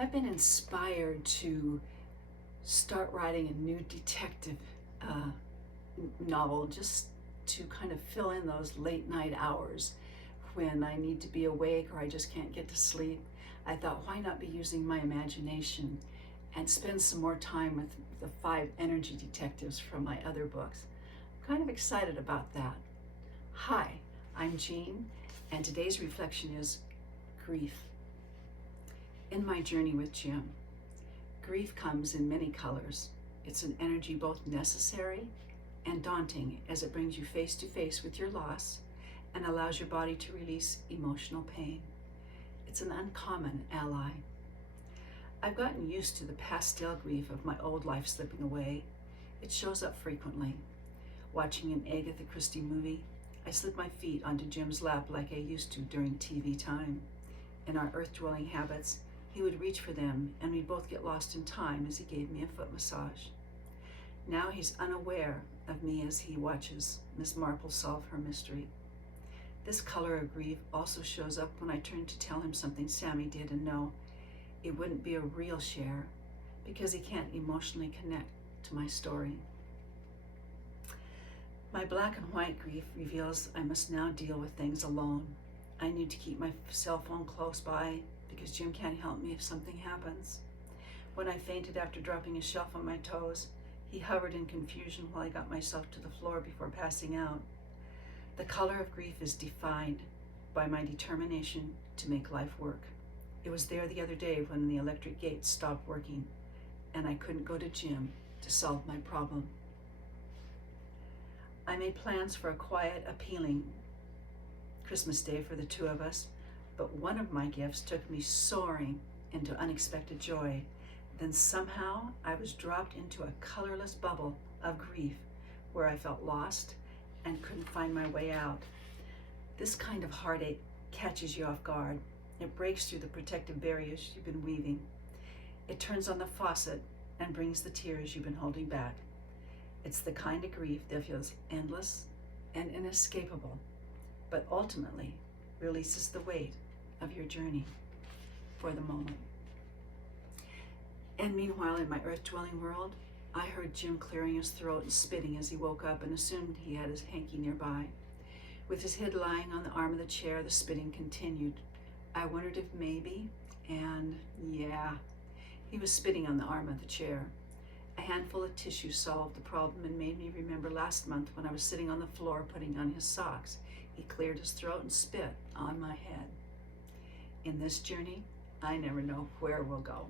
I've been inspired to start writing a new detective novel just to kind of fill in those late night hours when I need to be awake or I just can't get to sleep. I thought, why not be using my imagination and spend some more time with the 5 energy detectives from my other books. I'm kind of excited about that. Hi, I'm Jeanne, and today's reflection is grief. In my journey with Jim, grief comes in many colors. It's an energy both necessary and daunting as it brings you face to face with your loss and allows your body to release emotional pain. It's an uncommon ally. I've gotten used to the pastel grief of my old life slipping away. It shows up frequently. Watching an Agatha Christie movie, I slid my feet onto Jim's lap like I used to during TV time. In our earth-dwelling habits, he would reach for them and we'd both get lost in time as he gave me a foot massage. Now he's unaware of me as he watches Miss Marple solve her mystery. This color of grief also shows up when I turn to tell him something Sammy did and know it wouldn't be a real share because he can't emotionally connect to my story. My black and white grief reveals I must now deal with things alone. I need to keep my cell phone close by because Jim can't help me if something happens. When I fainted after dropping a shelf on my toes, he hovered in confusion while I got myself to the floor before passing out. The color of grief is defined by my determination to make life work. It was there the other day when the electric gate stopped working and I couldn't go to Jim to solve my problem. I made plans for a quiet, appealing Christmas Day for the 2 of us, but one of my gifts took me soaring into unexpected joy. Then somehow I was dropped into a colorless bubble of grief where I felt lost and couldn't find my way out. This kind of heartache catches you off guard. It breaks through the protective barriers you've been weaving. It turns on the faucet and brings the tears you've been holding back. It's the kind of grief that feels endless and inescapable, but ultimately releases the weight of your journey for the moment. And meanwhile, in my earth-dwelling world, I heard Jim clearing his throat and spitting as he woke up and assumed he had his hanky nearby. With his head lying on the arm of the chair, the spitting continued. I wondered if maybe, and yeah, he was spitting on the arm of the chair. A handful of tissue solved the problem and made me remember last month when I was sitting on the floor putting on his socks. He cleared his throat and spit on my head. In this journey, I never know where we'll go.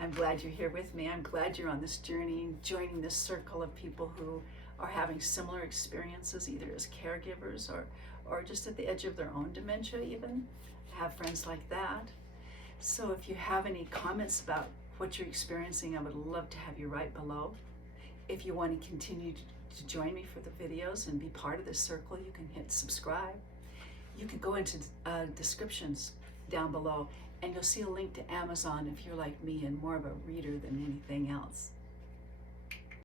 I'm glad you're here with me. I'm glad you're on this journey, joining this circle of people who are having similar experiences, either as caregivers or just at the edge of their own dementia even. I have friends like that. So if you have any comments about what you're experiencing, I would love to have you right below. If you want to continue to join me for the videos and be part of this circle, you can hit subscribe. You can go into descriptions down below and you'll see a link to Amazon if you're like me and more of a reader than anything else.